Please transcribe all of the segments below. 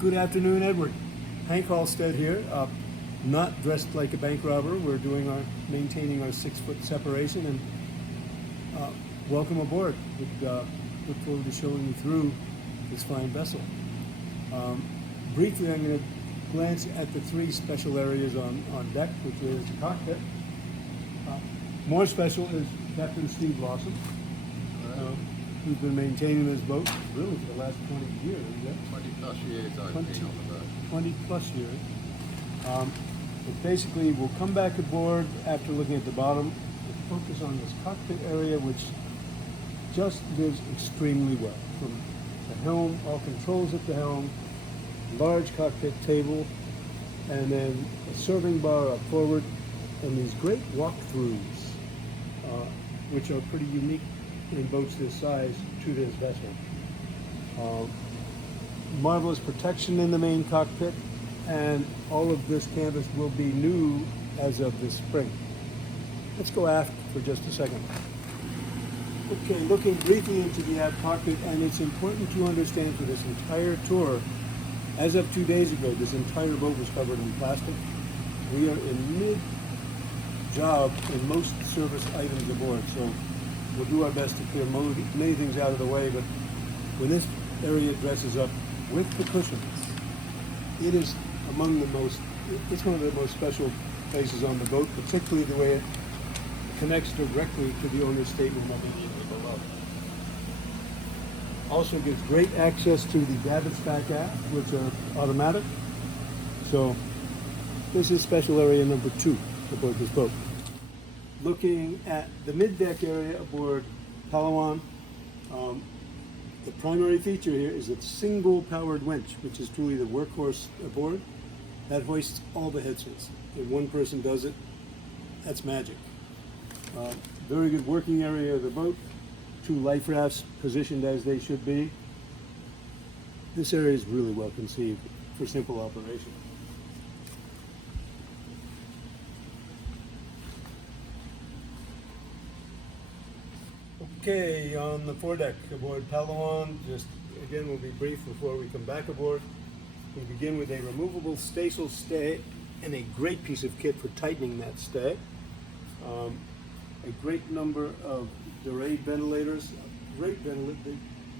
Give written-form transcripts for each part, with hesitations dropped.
Good afternoon, Edward. Hank Halstead here. Not dressed like a bank robber. We're maintaining our 6-foot separation, and welcome aboard. We'd look forward to showing you through this fine vessel. Briefly, I'm going to glance at the 3 special areas on deck, which is the cockpit. More special is Captain Steve Lawson, who's been maintaining this boat really for the last 20 years. 20 plus years I've been on the boat. 20 plus years. But basically, we'll come back aboard after looking at the bottom. We'll focus on this cockpit area, which just lives extremely well. From the helm, all controls at the helm, large cockpit table, and then a serving bar up forward, and these great walkthroughs, which are pretty unique in boats this size to this vessel. Marvelous protection in the main cockpit, and all of this canvas will be new as of this spring. Let's go aft for just a second. Okay, looking briefly into the aft cockpit, and it's important to understand for this entire tour, as of 2 days ago, this entire boat was covered in plastic. We are in mid-job in most service items aboard, so we'll do our best to clear many things out of the way, but when this area dresses up with the cushions, it is it's one of the most special places on the boat, particularly the way it connects directly to the owner's stateroom immediately below. Also gives great access to the davits back aft, which are automatic. So this is special area number 2 aboard this boat. Looking at the mid-deck area aboard Palawan, the primary feature here is a single powered winch, which is truly the workhorse aboard. That hoists all the headsails. If one person does it, that's magic. Very good working area of the boat. 2 life rafts positioned as they should be. This area is really well conceived for simple operation. Okay, on the foredeck aboard Palawan, just again we'll be brief before we come back aboard. We begin with a removable staysail stay and a great piece of kit for tightening that stay. A great number of Durade ventilators. The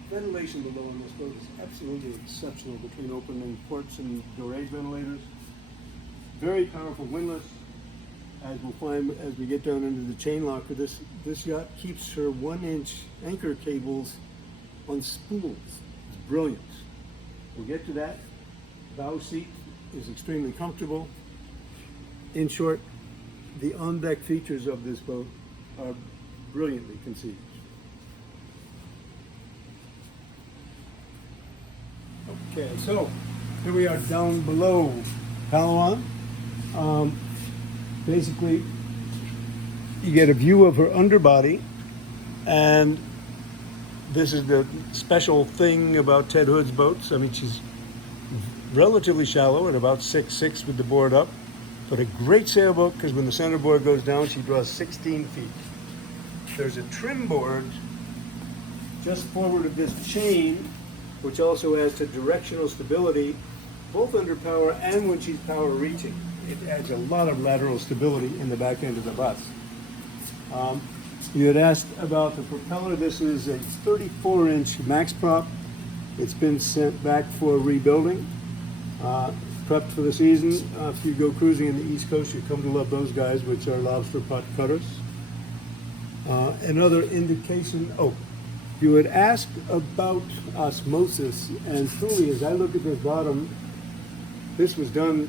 ventilation below on this boat is absolutely exceptional between opening ports and Durade ventilators. Very powerful windlass. As we'll find as we get down into the chain locker, this yacht keeps her 1-inch anchor cables on spools. It's brilliant. We'll get to that. Bow seat is extremely comfortable. In short, the on-deck features of this boat are brilliantly conceived. Okay, so here we are down below Palawan. Basically, you get a view of her underbody, and this is the special thing about Ted Hood's boats. I mean, she's relatively shallow at about 6'6" with the board up, but a great sailboat because when the center board goes down, she draws 16 feet. There's a trim board just forward of this chain, which also adds to directional stability, both under power and when she's power reaching. It adds a lot of lateral stability in the back end of the bus. You had asked about the propeller. This is a 34-inch max prop. It's been sent back for rebuilding, prepped for the season. If you go cruising in the East Coast, you come to love those guys, which are lobster pot cutters. Another indication, you had asked about osmosis, and truly, as I look at this bottom, this was done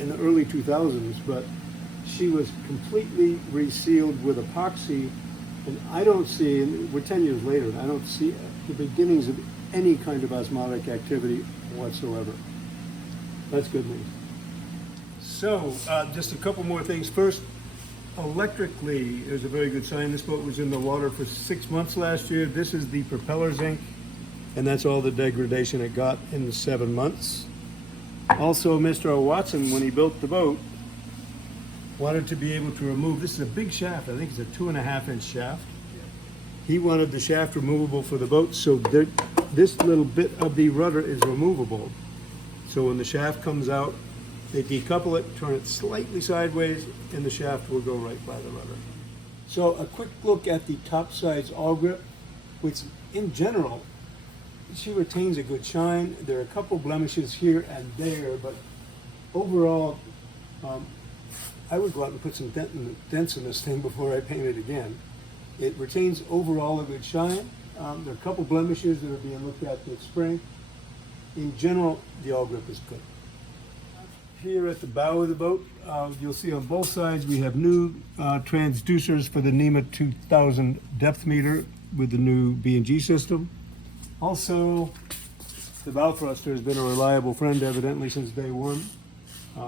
in the early 2000s, but she was completely resealed with epoxy, and I don't see, and we're 10 years later, and I don't see the beginnings of any kind of osmotic activity whatsoever. That's good news. So, just a couple more things. First, electrically, there's a very good sign. This boat was in the water for 6 months last year. This is the propeller zinc, and that's all the degradation it got in the 7 months. Also, Mr. Watson, when he built the boat, wanted to be able to remove, this is a big shaft, I think it's a 2.5-inch shaft. He wanted the shaft removable for the boat, so this little bit of the rudder is removable. So when the shaft comes out, they decouple it, turn it slightly sideways, and the shaft will go right by the rudder. So a quick look at the top sides all grip, which in general, she retains a good shine. There are a couple blemishes here and there, but overall, I would go out and put some dents in this thing before I paint it again. It retains overall a good shine. There are a couple blemishes that are being looked at this spring. In general, the all grip is good. Here at the bow of the boat, you'll see on both sides we have new transducers for the NEMA 2000 depth meter with the new B&G system. Also, the bow thruster has been a reliable friend evidently since day one.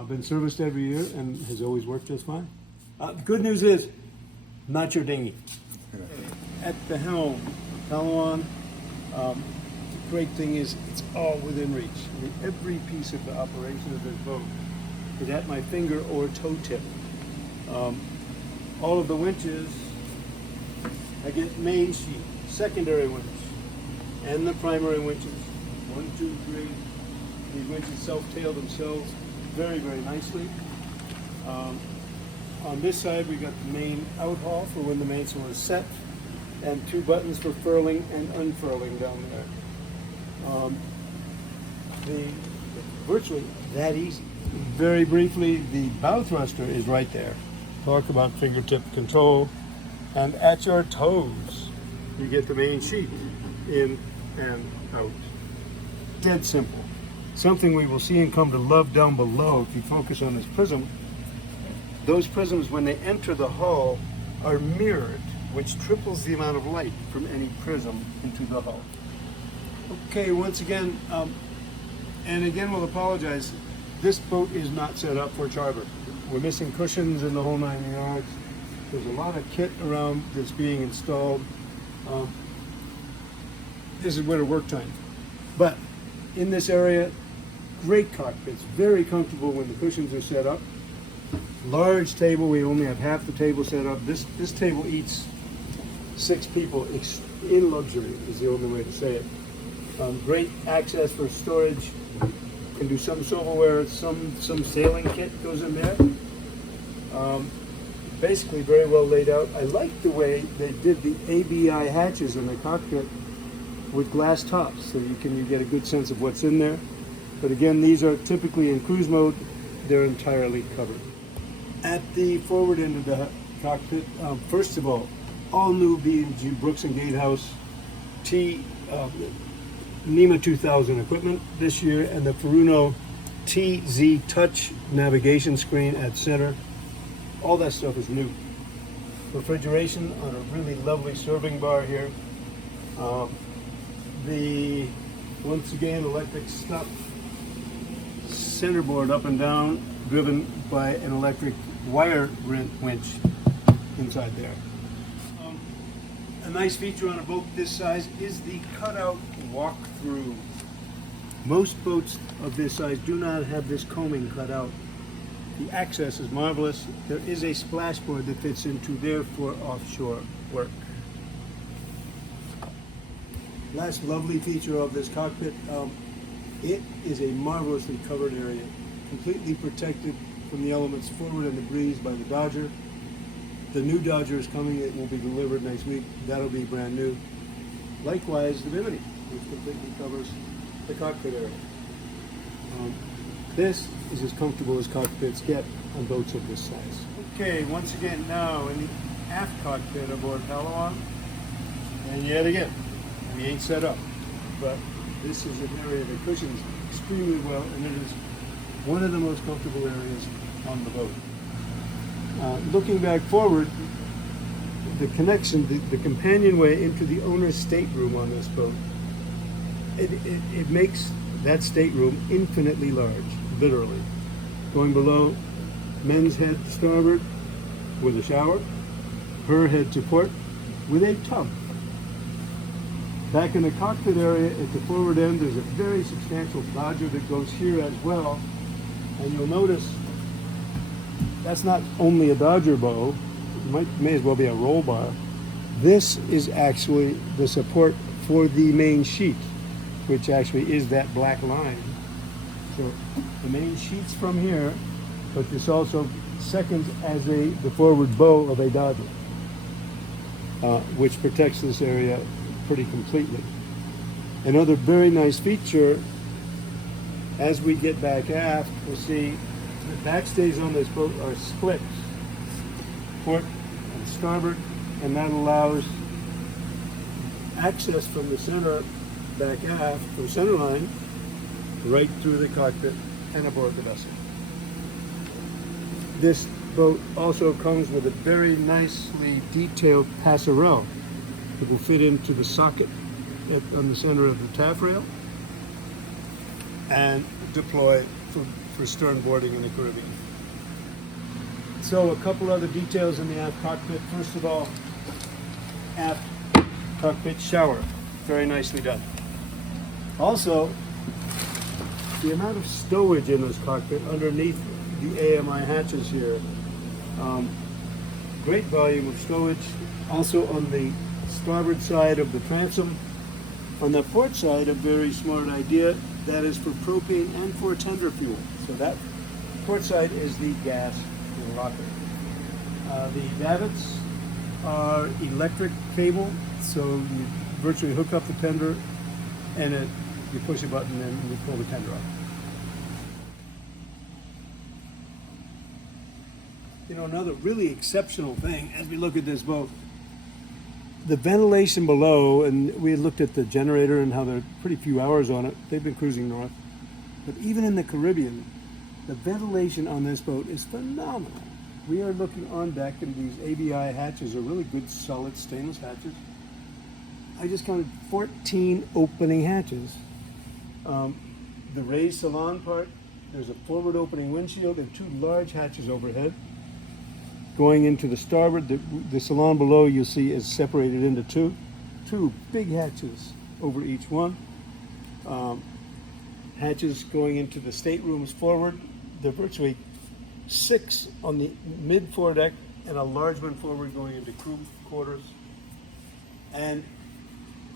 Been serviced every year and has always worked just fine. Good news is, not your dinghy. At the helm, Palawan, the great thing is it's all within reach. I mean, every piece of the operation of this boat is at my finger or toe tip. All of the winches, I get main sheet, secondary winch, and the primary winches. 1, 2, 3. These winches self-tail themselves very, very nicely. On this side, we got the main outhaul for when the mainsail is set, and 2 buttons for furling and unfurling down there. Virtually that easy. Very briefly, the bow thruster is right there. Talk about fingertip control. And at your toes, you get the main sheet in and out. Dead simple. Something we will see and come to love down below if you focus on this prism. Those prisms, when they enter the hull, are mirrored, which triples the amount of light from any prism into the hull. Okay, once again, and again we'll apologize, this boat is not set up for charter. We're missing cushions in the whole 9 yards. There's a lot of kit around that's being installed. This is winter work time. But in this area, great cockpits, very comfortable when the cushions are set up. Large table, we only have half the table set up. This table eats 6 people in luxury, is the only way to say it. Great access for storage. Can do some silverware, some sailing kit goes in there. Basically very well laid out. I like the way they did the ABI hatches in the cockpit with glass tops, so you get a good sense of what's in there. But again, these are typically in cruise mode. They're entirely covered. At the forward end of the cockpit, first of all new B&G Brooks and Gatehouse NEMA 2000 equipment this year, and the Furuno TZ Touch navigation screen at center. All that stuff is new. Refrigeration on a really lovely serving bar here. The, once again, electric stop centerboard up and down, driven by an electric wire winch inside there. A nice feature on a boat this size is the cutout walk-through. Most boats of this size do not have this coaming cut out. The access is marvelous. There is a splashboard that fits into there for offshore work. Last lovely feature of this cockpit, it is a marvelously covered area, completely protected from the elements forward and the breeze by the Dodger. The new Dodger is coming, it will be delivered next week. That'll be brand new. Likewise, the Bimini, which completely covers the cockpit area. This is as comfortable as cockpits get on boats of this size. Okay, once again now in the aft cockpit aboard Palawan. And yet again, we ain't set up, but this is an area that cushions extremely well, and it is one of the most comfortable areas on the boat. Looking back forward, the connection, the companionway into the owner's stateroom on this boat, it makes that stateroom infinitely large, literally. Going below, men's head to starboard with a shower, her head to port with a tub. Back in the cockpit area at the forward end, there's a very substantial Dodger that goes here as well. And you'll notice that's not only a Dodger bow, it may as well be a roll bar. This is actually the support for the main sheet, which actually is that black line So the main sheets from here, but this also seconds as the forward bow of a dodger, which protects this area pretty completely. Another very nice feature, as we get back aft, we'll see the backstays on this boat are split, port and starboard, and that allows access from the center back aft, from center line, right through the cockpit and aboard the vessel. This boat also comes with a very nicely detailed passerelle that will fit into the socket on the center of the taffrail and deploy for stern boarding in the Caribbean. So a couple other details in the aft cockpit. First of all, aft cockpit shower, very nicely done. Also, the amount of stowage in this cockpit underneath the AMI hatches here, great volume of stowage. Also on the starboard side of the transom. On the port side, a very smart idea, that is for propane and for tender fuel. So that port side is the gas rocket. The davits are electric cable, so you virtually hook up the tender and you push a button and you pull the tender off. You know, another really exceptional thing as we look at this boat, the ventilation below, and we had looked at the generator and how there are pretty few hours on it. They've been cruising north. But even in the Caribbean, the ventilation on this boat is phenomenal. We are looking on deck, and these ABI hatches are really good, solid stainless hatches. I just counted 14 opening hatches. The raised salon part, there's a forward opening windshield and two large hatches overhead. Going into the starboard, the salon below you'll see is separated into two big hatches over each one. Hatches going into the staterooms forward. There are virtually 6 on the mid foredeck and a large one forward going into crew quarters. And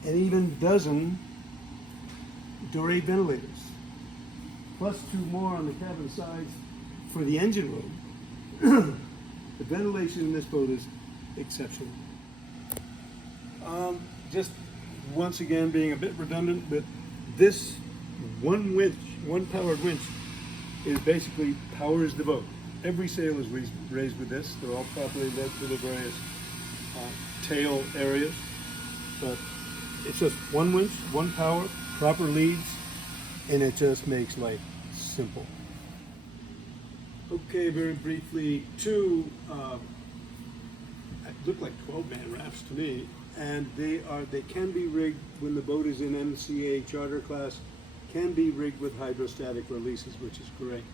an even dozen Doré ventilators, plus 2 more on the cabin sides for the engine room. The ventilation in this boat is exceptional. Just once again being a bit redundant, but this one winch, one powered winch, is basically powers the boat. Every sail is raised with this. They're all properly led to the various tail areas, but it's just one winch, one power, proper leads, and it just makes life simple. Okay, very briefly, 2 look like 12-man rafts to me, and they can be rigged when the boat is in MCA charter class, can be rigged with hydrostatic releases, which is great.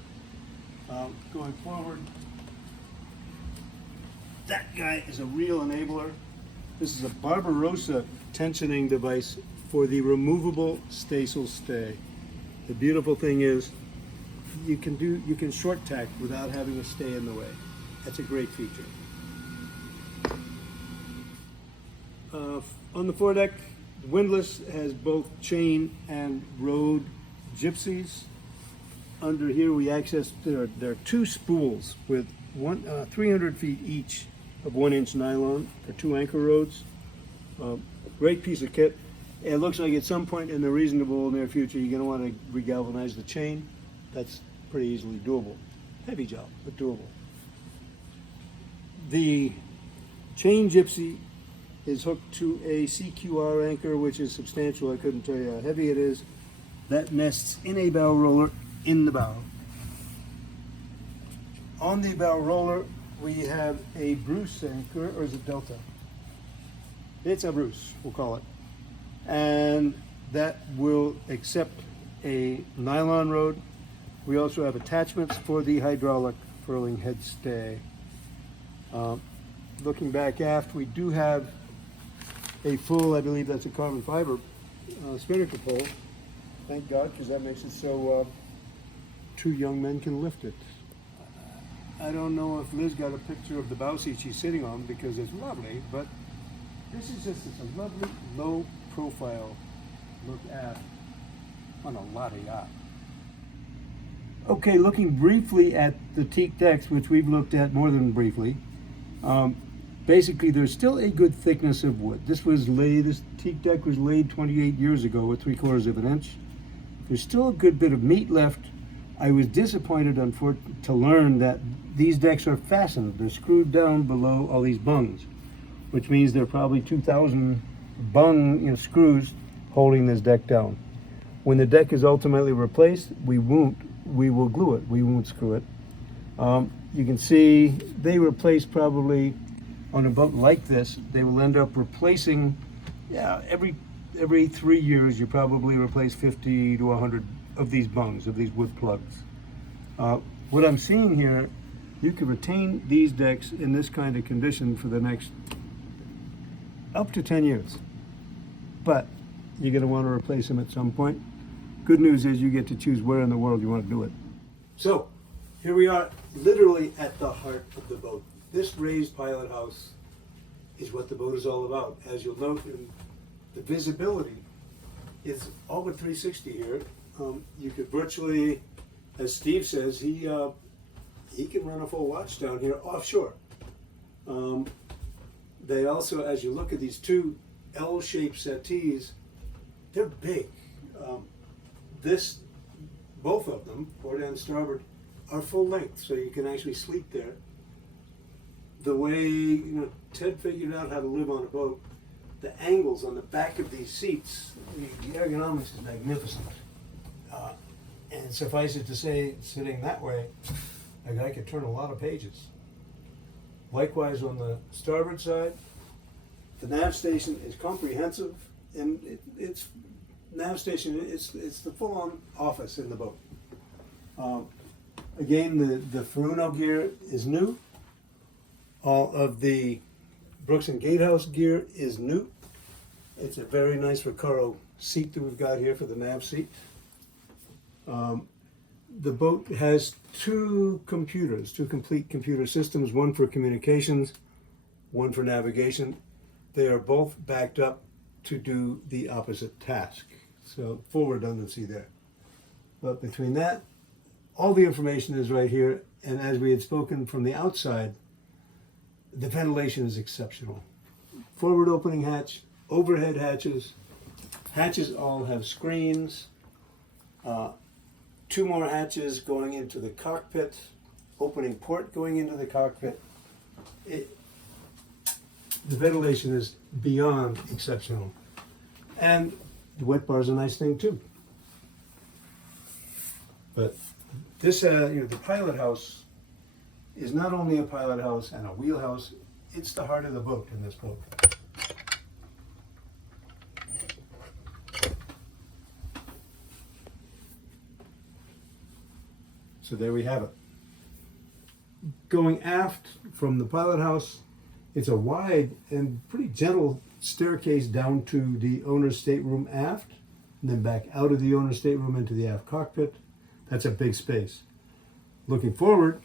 Going forward, that guy is a real enabler. This is a Barbarossa tensioning device for the removable staysail stay. The beautiful thing is, you can short tack without having a stay in the way. That's a great feature. On the foredeck, the windlass has both chain and rode gypsies. Under here we access, there are 2 spools with 300 feet each of 1-inch nylon for 2 anchor rods. Great piece of kit. It looks like at some point in the reasonable near future you're going to want to regalvanize the chain. That's pretty easily doable. Heavy job, but doable. The chain gypsy is hooked to a CQR anchor, which is substantial. I couldn't tell you how heavy it is. That nests in a bow roller in the bow. On the bow roller, we have a Bruce anchor, or is it Delta? It's a Bruce, we'll call it. And that will accept a nylon rod. We also have attachments for the hydraulic furling head stay. Looking back aft, we do have a full, I believe that's a carbon fiber spinnaker pole. Thank God, because that makes it so 2 young men can lift it. I don't know if Liz got a picture of the bow seat she's sitting on because it's lovely, but this is just a lovely low profile look aft on a lot of yacht. Okay, looking briefly at the teak decks, which we've looked at more than briefly, basically there's still a good thickness of wood. This teak deck was laid 28 years ago at 3/4 of an inch. There's still a good bit of meat left. I was disappointed to learn that these decks are fastened. They're screwed down below all these bungs, which means there are probably 2,000 screws holding this deck down. When the deck is ultimately replaced, we will glue it. We won't screw it. You can see they replace probably on a boat like this, they will end up replacing, every 3 years you probably replace 50 to 100 of these bungs, of these wood plugs. What I'm seeing here, you can retain these decks in this kind of condition for the next up to 10 years. But you're going to want to replace them at some point. Good news is you get to choose where in the world you want to do it. So here we are, literally at the heart of the boat. This raised pilot house is what the boat is all about. As you'll note, the visibility is all but 360 here. You could virtually, as Steve says, he can run a full watch down here offshore. They also, as you look at these two L-shaped settees, they're big. Both of them, port and starboard, are full length, so you can actually sleep there. The way Ted figured out how to live on a boat, the angles on the back of these seats, the ergonomics is magnificent. And suffice it to say, sitting that way, a guy could turn a lot of pages. Likewise on the starboard side, the nav station is comprehensive, and it's nav station. It's the full-on office in the boat. Again, the Furuno gear is new. All of the Brooks and Gatehouse gear is new. It's a very nice Recaro seat that we've got here for the nav seat. The boat has two complete computer systems, one for communications, one for navigation. They are both backed up to do the opposite task. So full redundancy there. But between that, all the information is right here. And as we had spoken from the outside, the ventilation is exceptional. Forward opening hatch, overhead hatches. Hatches all have screens. Two more hatches going into the cockpit. Opening port going into the cockpit. The ventilation is beyond exceptional. And the wet bar is a nice thing too. But this, the pilot house is not only a pilot house and a wheelhouse, it's the heart of the boat in this boat. So there we have it. Going aft from the pilot house, it's a wide and pretty gentle staircase down to the owner's stateroom aft, and then back out of the owner's stateroom into the aft cockpit. That's a big space. Looking forward,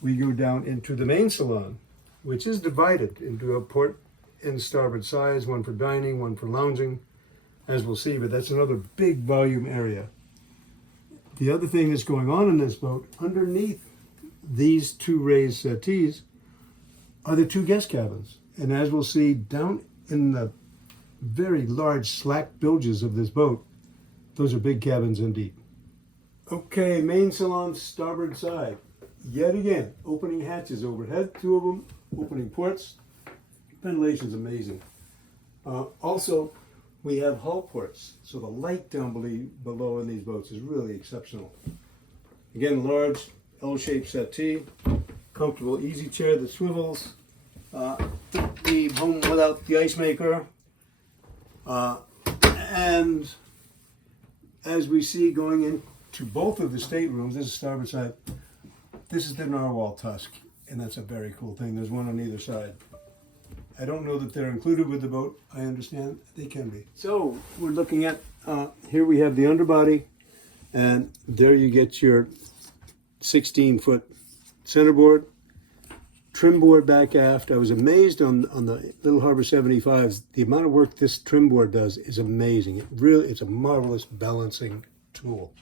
we go down into the main salon, which is divided into a port and starboard sides, one for dining, one for lounging, as we'll see, but that's another big volume area. The other thing that's going on in this boat, underneath these two raised settees, are the two guest cabins. And as we'll see, down in the very large slack bilges of this boat, those are big cabins indeed. Okay, main salon, starboard side. Yet again, opening hatches overhead, two of them, opening ports. Ventilation's amazing. Also, we have hull ports, so the light down below in these boats is really exceptional. Again, large L-shaped settee, comfortable easy chair that swivels, the home without the ice maker, and as we see going into both of the staterooms, this is starboard side, this is the narwhal tusk, and that's a very cool thing. There's one on either side. I don't know that they're included with the boat. I understand they can be. So we're looking at, here we have the underbody, and there you get your 16-foot centerboard, trim board back aft. I was amazed on the Little Harbor 75s. The amount of work this trim board does is amazing. It's a marvelous balancing tool.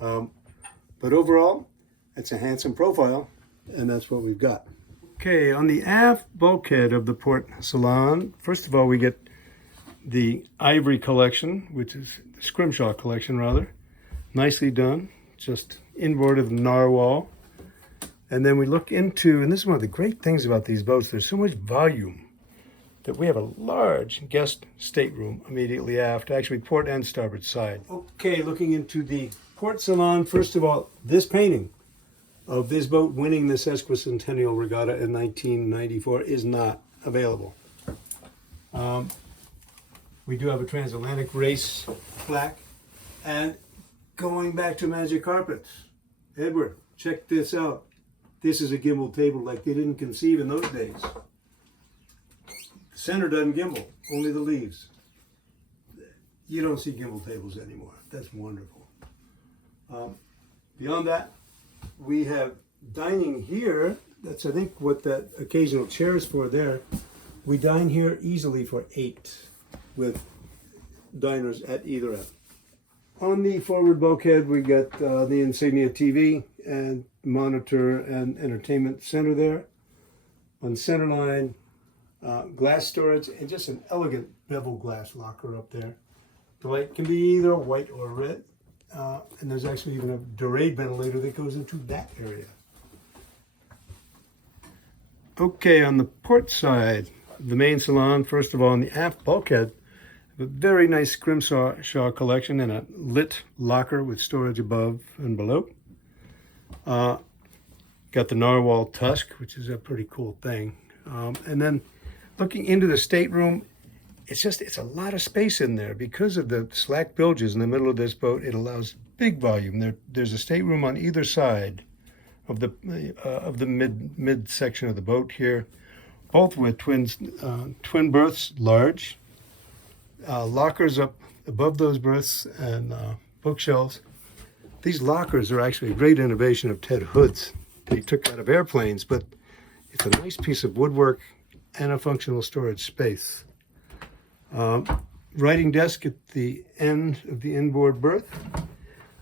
But overall, it's a handsome profile, and that's what we've got. Okay, on the aft bulkhead of the port salon, first of all, we get the ivory collection, which is the scrimshaw collection, rather. Nicely done, just inboard of the narwhal. And then we look into, and this is one of the great things about these boats, there's so much volume that we have a large guest stateroom immediately aft, actually port and starboard side. Okay, looking into the port salon, first of all, this painting of this boat winning the Sesquicentennial Regatta in 1994 is not available. We do have a transatlantic race plaque. And going back to Magic Carpets, Edward, check this out. This is a gimbal table like they didn't conceive in those days. The center doesn't gimbal, only the leaves. You don't see gimbal tables anymore. That's wonderful. Beyond that, we have dining here. That's, I think, what that occasional chair is for there. We dine here easily for 8 with diners at either end. On the forward bulkhead, we got the Insignia TV and monitor and entertainment center there. On centerline, glass storage and just an elegant bevel glass locker up there. The light can be either white or red. And there's actually even a Dorade ventilator that goes into that area. Okay, on the port side, the main salon, first of all, on the aft bulkhead, a very nice scrimshaw collection and a lit locker with storage above and below. Got the narwhal tusk, which is a pretty cool thing. And then looking into the stateroom, it's a lot of space in there. Because of the slack bilges in the middle of this boat, it allows big volume. There's a stateroom on either side of the mid section of the boat here, both with twin berths, large. Lockers up above those berths and bookshelves. These lockers are actually a great innovation of Ted Hood's. They took out of airplanes, but it's a nice piece of woodwork and a functional storage space. Writing desk at the end of the inboard berth,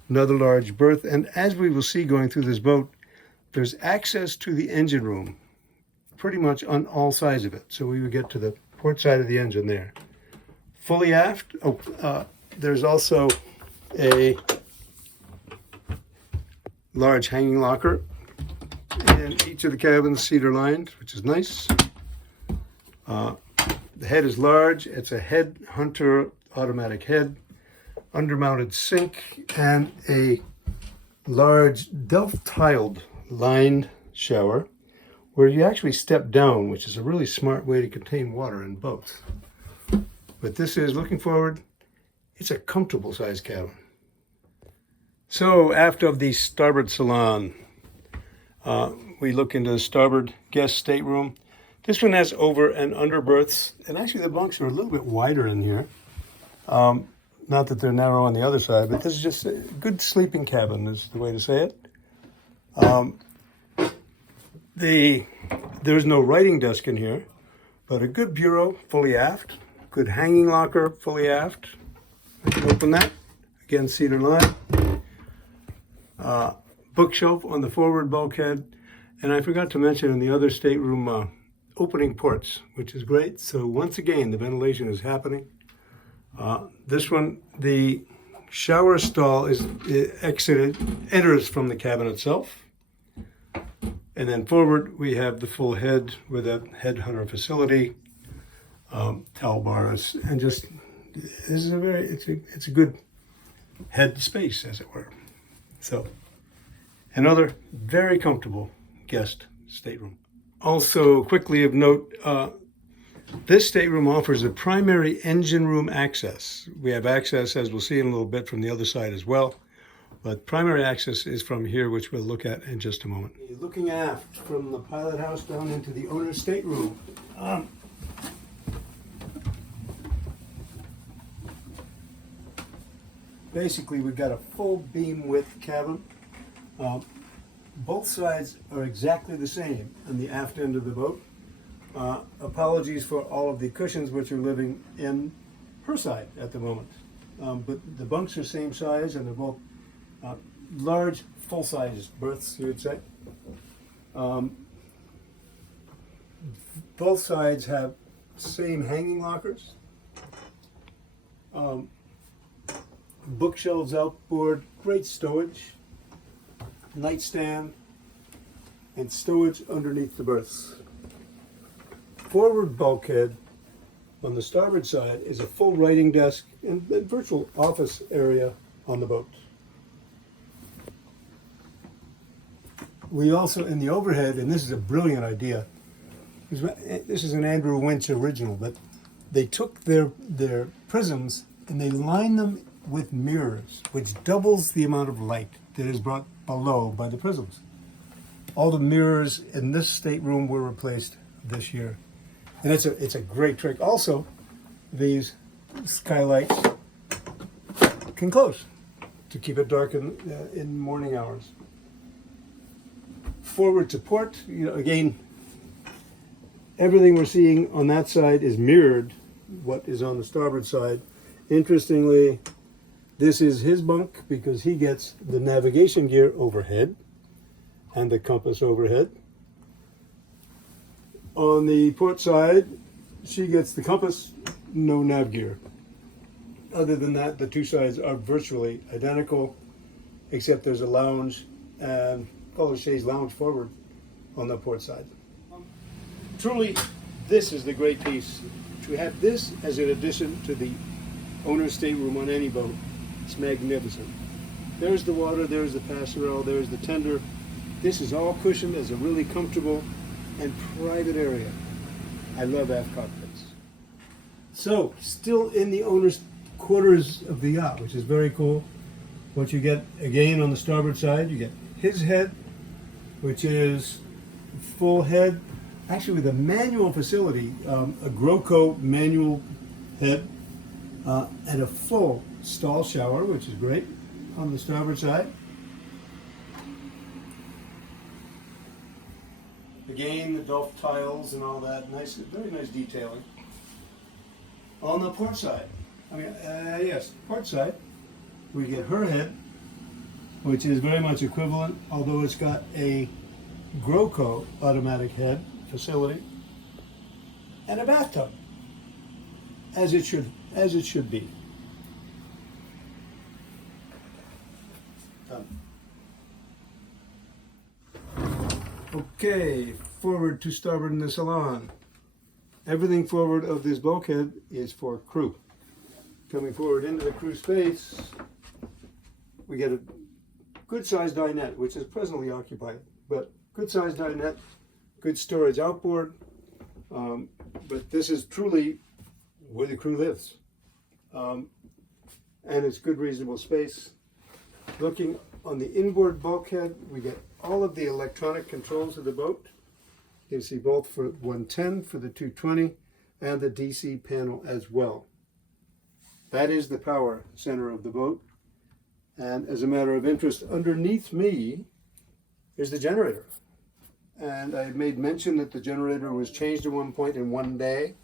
another large berth, and as we will see going through this boat, there's access to the engine room pretty much on all sides of it. So we would get to the port side of the engine there. Fully aft, there's also a large hanging locker in each of the cabins, cedar lined, which is nice. The head is large. It's a head Hunter automatic head, undermounted sink, and a large Delft tiled lined shower where you actually step down, which is a really smart way to contain water in boats. But this is, looking forward, it's a comfortable sized cabin. So aft of the starboard salon, we look into the starboard guest stateroom. This one has over and under berths, and actually the bunks are a little bit wider in here. Not that they're narrow on the other side, but this is just a good sleeping cabin is the way to say it. There's no writing desk in here, but a good bureau fully aft, good hanging locker fully aft. I can open that, again cedar line. Bookshelf on the forward bulkhead, and I forgot to mention in the other stateroom opening ports, which is great. So once again, the ventilation is happening. This one, the shower stall enters from the cabin itself. And then forward, we have the full head with a headhunter facility, towel bars, and just, this is it's a good head space, as it were. So, another very comfortable guest stateroom. Also, quickly of note, this stateroom offers a primary engine room access. We have access, as we'll see in a little bit, from the other side as well. But primary access is from here, which we'll look at in just a moment. Looking aft from the pilot house down into the owner's stateroom. Basically, we've got a full beam width cabin. Both sides are exactly the same on the aft end of the boat. Apologies for all of the cushions which are living in her side at the moment. But the bunks are same size and they're both large, full-size berths, you would say. Both sides have same hanging lockers. Bookshelves outboard, great stowage, nightstand, and stowage underneath the berths. Forward bulkhead on the starboard side is a full writing desk and virtual office area on the boat. We also, in the overhead, and this is a brilliant idea, this is an Andrew Winch original, but they took their prisms and they lined them with mirrors, which doubles the amount of light that is brought below by the prisms. All the mirrors in this stateroom were replaced this year. And it's a great trick. Also, these skylights can close to keep it dark in morning hours. Forward to port, again, everything we're seeing on that side is mirrored what is on the starboard side. Interestingly, this is his bunk because he gets the navigation gear overhead and the compass overhead. On the port side, she gets the compass, no nav gear. Other than that, the two sides are virtually identical, except there's a lounge and called a chaise lounge forward on the port side. Truly, this is the great piece. To have this as an addition to the owner's stateroom on any boat, it's magnificent. There's the water, there's the passerelle, there's the tender. This is all cushioned as a really comfortable and private area. I love aft cockpits. So, still in the owner's quarters of the yacht, which is very cool. What you get, again, on the starboard side, you get his head, which is full head, actually with a manual facility, a Groco manual head, and a full stall shower, which is great, on the starboard side. Again, the Delft tiles and all that, nice, very nice detailing. On the port side, port side, we get her head, which is very much equivalent, although it's got a Groco automatic head facility and a bathtub, as it should be. Okay, forward to starboard in the salon. Everything forward of this bulkhead is for crew. Coming forward into the crew space, we get a good-sized dinette, which is presently occupied, but good-sized dinette, good storage outboard, but this is truly where the crew lives. And it's good, reasonable space. Looking on the inboard bulkhead, we get all of the electronic controls of the boat. You can see both for 110, for the 220, and the DC panel as well. That is the power center of the boat. And as a matter of interest, underneath me is the generator. And I made mention that the generator was changed at one point in one day.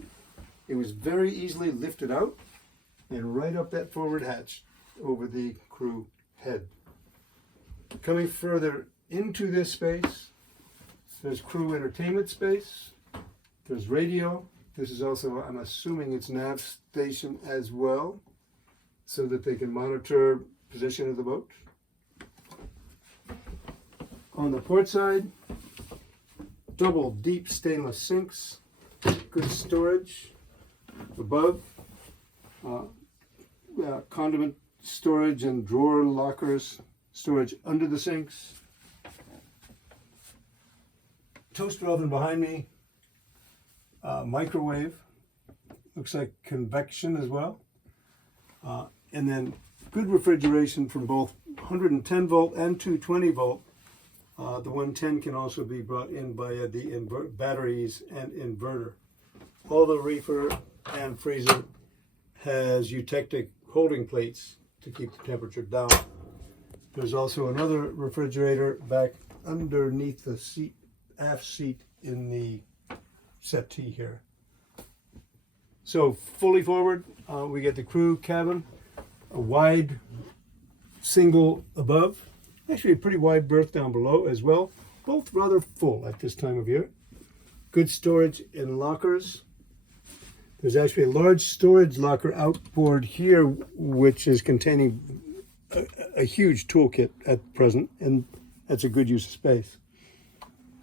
It was very easily lifted out and right up that forward hatch over the crew head. Coming further into this space, there's crew entertainment space, there's radio. This is also, I'm assuming it's nav station as well, so that they can monitor position of the boat. On the port side, double deep stainless sinks, good storage. Above, condiment storage and drawer lockers, storage under the sinks. Toaster oven behind me, microwave, looks like convection as well. And then good refrigeration from both 110 volt and 220 volt. The 110 can also be brought in via the batteries and inverter. All the reefer and freezer has eutectic holding plates to keep the temperature down. There's also another refrigerator back underneath the seat, aft seat in the settee here. So fully forward, we get the crew cabin, a wide single above, Actually, a pretty wide berth down below as well. Both rather full at this time of year. Good storage in lockers. There's actually a large storage locker outboard here, which is containing a huge toolkit at present, and that's a good use of space.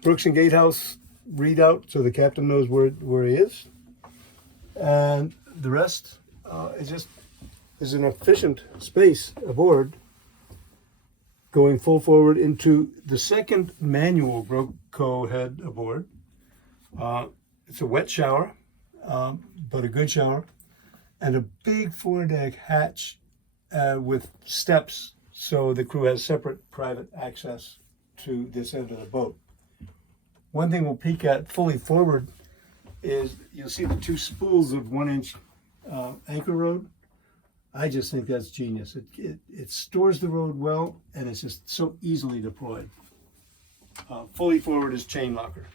Brooks and Gatehouse readout, so the captain knows where he is, and the rest is an efficient space aboard, going full forward into the second manual Broco head aboard. It's a wet shower, but a good shower, and a big foredeck hatch with steps, so the crew has separate private access to this end of the boat. One thing we'll peek at fully forward is you'll see the two spools of 1-inch anchor road. I just think that's genius. It stores the road well, and it's just so easily deployed. Fully forward is chain locker.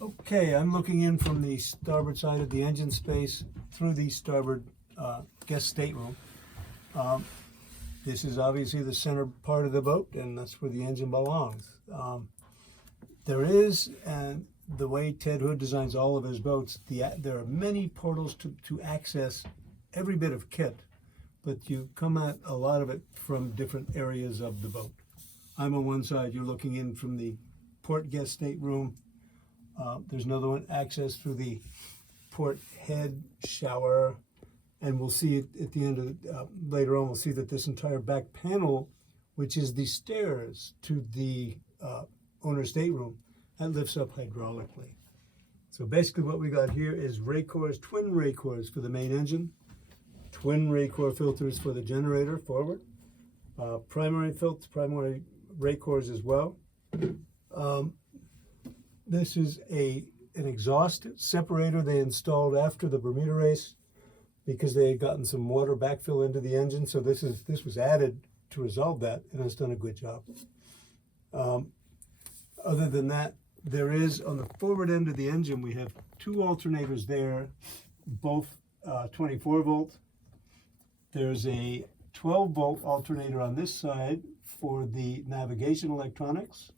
Okay, I'm looking in from the starboard side of the engine space through the starboard guest stateroom. This is obviously the center part of the boat, and that's where the engine belongs. There is, and the way Ted Hood designs all of his boats, there are many portals to access every bit of kit, but you come at a lot of it from different areas of the boat. I'm on one side, you're looking in from the port guest stateroom. There's another one, access through the port head shower, and we'll see it at the end of later on. We'll see that this entire back panel, which is the stairs to the owner's stateroom, that lifts up hydraulically. So basically, what we got here is Raycors, twin Raycors for the main engine, twin Raycor filters for the generator forward, primary Raycors as well. This is an exhaust separator they installed after the Bermuda race because they had gotten some water backfill into the engine. So this was added to resolve that, and it's done a good job. Other than that, there is on the forward end of the engine, we have two alternators there, both 24 volt. There's a 12 volt alternator on this side for the navigation electronics.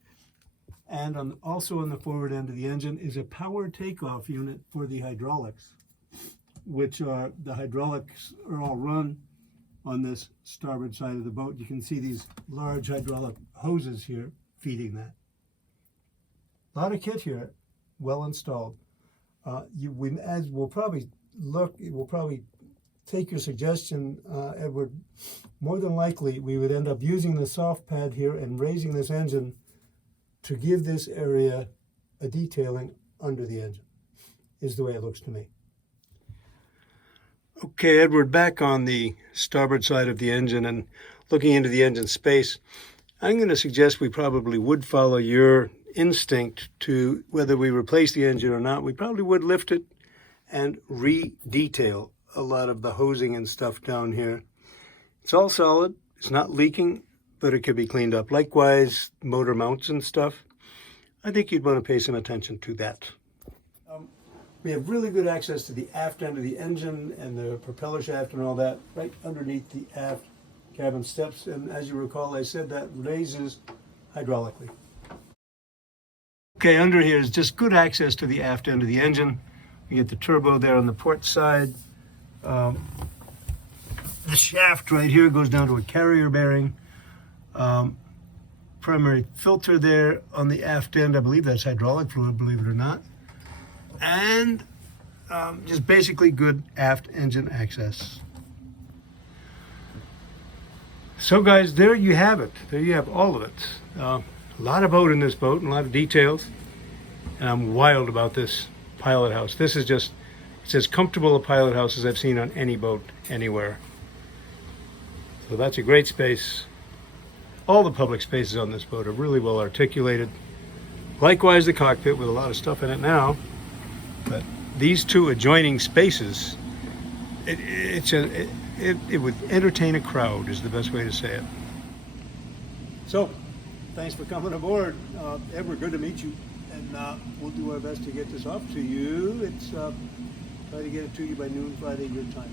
And also on the forward end of the engine is a power takeoff unit for the hydraulics, which the hydraulics are all run on this starboard side of the boat. You can see these large hydraulic hoses here feeding that. A lot of kit here, well installed. As we'll probably take your suggestion, Edward. More than likely, we would end up using the soft pad here and raising this engine to give this area a detailing under the engine, is the way it looks to me. Okay, Edward, back on the starboard side of the engine and looking into the engine space, I'm going to suggest we probably would follow your instinct to whether we replace the engine or not. We probably would lift it and re-detail a lot of the hosing and stuff down here. It's all solid, it's not leaking, but it could be cleaned up. Likewise, motor mounts and stuff. I think you'd want to pay some attention to that. We have really good access to the aft end of the engine and the propeller shaft and all that, right underneath the aft cabin steps. And as you recall, I said that raises hydraulically. Okay, under here is just good access to the aft end of the engine. We get the turbo there on the port side. The shaft right here goes down to a carrier bearing. Primary filter there on the aft end. I believe that's hydraulic fluid, believe it or not. And just basically good aft engine access. So guys, there you have it. There you have all of it. A lot of boat in this boat and a lot of details. And I'm wild about this pilot house. This is just, it's as comfortable a pilot house as I've seen on any boat anywhere. So that's a great space. All the public spaces on this boat are really well articulated. Likewise, the cockpit with a lot of stuff in it now. But these two adjoining spaces, it would entertain a crowd, is the best way to say it. So, thanks for coming aboard. Edward, good to meet you. And we'll do our best to get this off to you. It's try to get it to you by noon Friday your time.